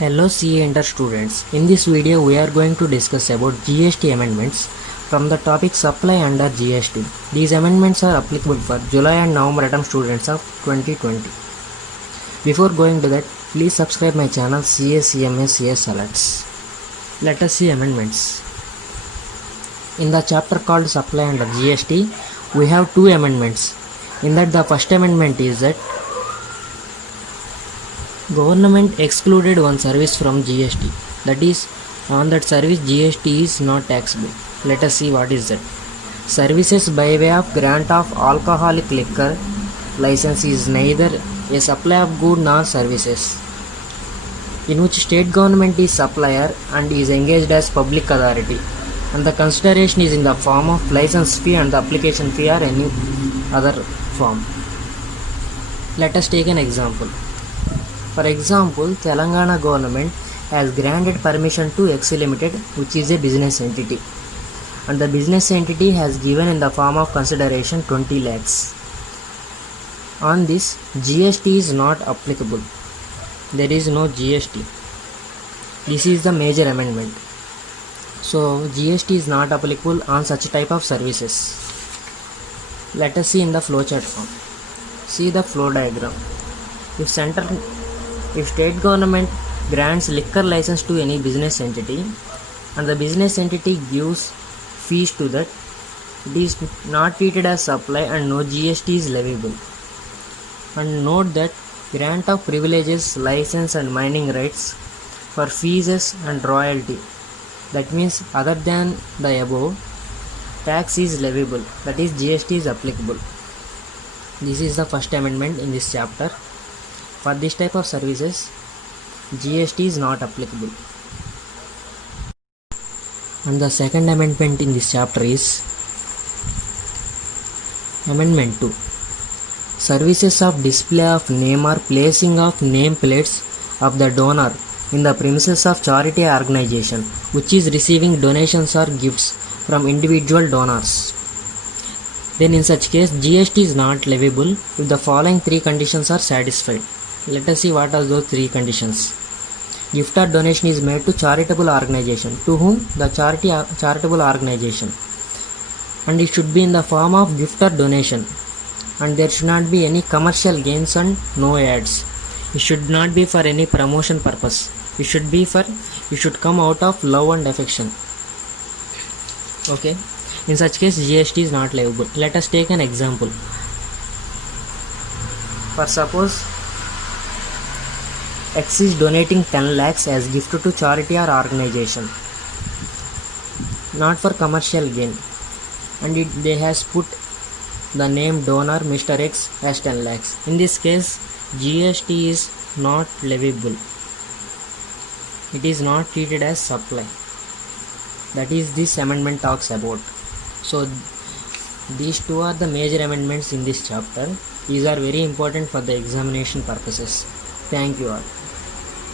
Hello CA Inter students. In this video we are going to discuss about GST amendments from the topic supply under GST. These amendments are applicable for July and November attempt students of 2020. Before going to that, please subscribe my channel CACMS CS Alerts. Let us see amendments. In the chapter called supply under GST, we have two amendments. In that the first amendment is that government excluded one service from GST. That is, on that service GST is not taxable. Let us see what is that. Services by way of grant of alcoholic liquor license is neither a supply of goods nor services, in which state government is supplier and is engaged as public authority, and the consideration is in the form of license fee and the application fee or any other form. Let us take an example. For example, Telangana government has granted permission to X Limited, which is a business entity, and the business entity has given in the form of consideration 20 lakhs. On this, GST is not applicable. There is no GST. This is the major amendment. So GST is not applicable on such type of services. Let us see in the flowchart form. See the flow diagram. If state government grants liquor license to any business entity and the business entity gives fees to that, it is not treated as supply and no GST is leviable. And note that grant of privileges, license and mining rights for fees and royalty, that means other than the above, tax is leviable, that is GST is applicable. This is the first amendment in this chapter. For this type of services, GST is not applicable. And the second amendment in this chapter is Amendment 2. Services of display of name or placing of name plates of the donor in the premises of charity organization which is receiving donations or gifts from individual donors. Then in such case, GST is not leviable if the following three conditions are satisfied. Let us see what are those three conditions. Gift or donation is made to charitable organization. To whom? The charitable organization. And it should be in the form of gift or donation. And there should not be any commercial gains and no ads. It should not be for any promotion purpose. It should come out of love and affection. Okay. In such case, GST is not leviable. Let us take an example. For suppose X is donating 10 lakhs as gift to charity or organization, not for commercial gain, and they has put the name donor Mr. X as 10 lakhs. In this case, GST is not leviable. It is not treated as supply. That is this amendment talks about. So these two are the major amendments in this chapter. These are very important for the examination purposes. Thank you all.